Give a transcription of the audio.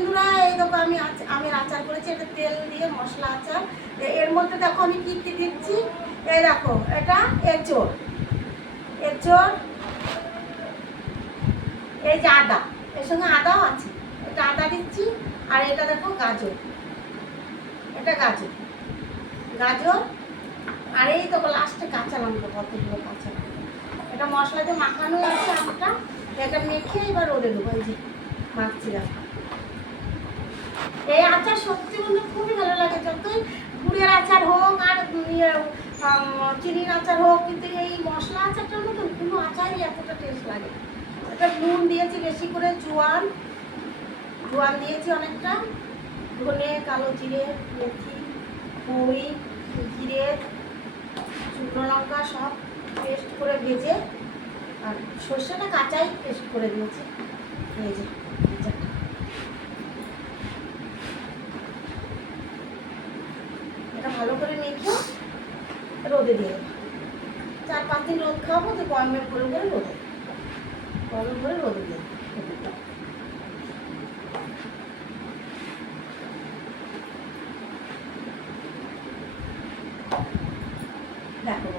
বন্ধুরা, এই দেখো আমি আমের আচার করেছি, এটা তেল দিয়ে মশলা আচার। এর মধ্যে দেখো আমি কি কি দিচ্ছি। এই দেখো, এটা এঁচড়, এই যে আদা, এর সঙ্গে আদাও আছে, এটা আদা দিচ্ছি। আর এটা দেখো গাজর, এটা গাজর, আর এই দেখো লাস্টে কাঁচা লঙ্কা, কতগুলো কাঁচা লঙ্কা। এটা মশলা দিয়ে মাখানো আছে আমটা, এটা মেখে এবার রোদে দেবো। এই যে মাখছি দেখো। এই আচার সত্যি বন্ধু খুবই ভালো লাগে, যতই গুড়ের আচার হোক আর চিনির আচার হোক, কিন্তু এই মশলা আচারটার মতন কোনো আচারই এতটা টেস্ট লাগে। এটা নুন দিয়েছি বেশি করে, জোয়ান দিয়েছি অনেকটা, ধনে, কালো জিরে, মেথি, পুঁই, জিরে, শুকনো লঙ্কা সব পেস্ট করে ভেজে, আর সর্ষেটা কাঁচাই পেস্ট করে দিয়েছি। এই যে এটা ভালো করে মেখে রোদে দিয়ে 4-5 দিন রোদ খাওয়াবো, তো গরমের করে রোদে দিয়ে দেখো।